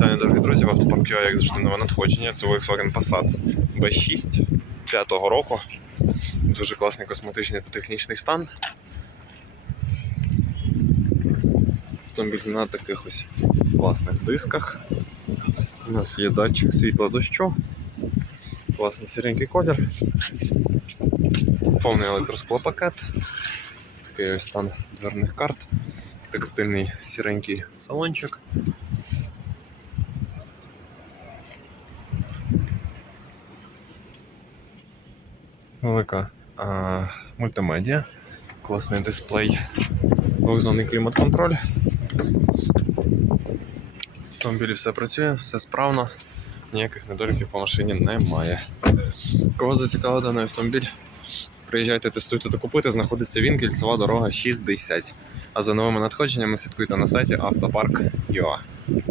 Вітання, дорогі друзі, в автопарку як завжди, нове надходження. Це Volkswagen Passat B6 5-го року. Дуже класний косметичний та технічний стан. Автомобіль на таких ось класних дисках. У нас є датчик світла дощу. Класний сіренький колір. Повний електросклопакет. Такий ось стан дверних карт. Текстильний сіренький салончик. Велика а, мультимедіа, класний дисплей, двохзонний клімат-контроль. В автомобілі все працює, все справно, ніяких недоліків по машині немає. Кого зацікавив даний автомобіль? Приїжджайте, тестуйте та купуйте, знаходиться він, кільцева дорога 60. А за новими надходженнями слідкуйте на сайті автопарк.ua.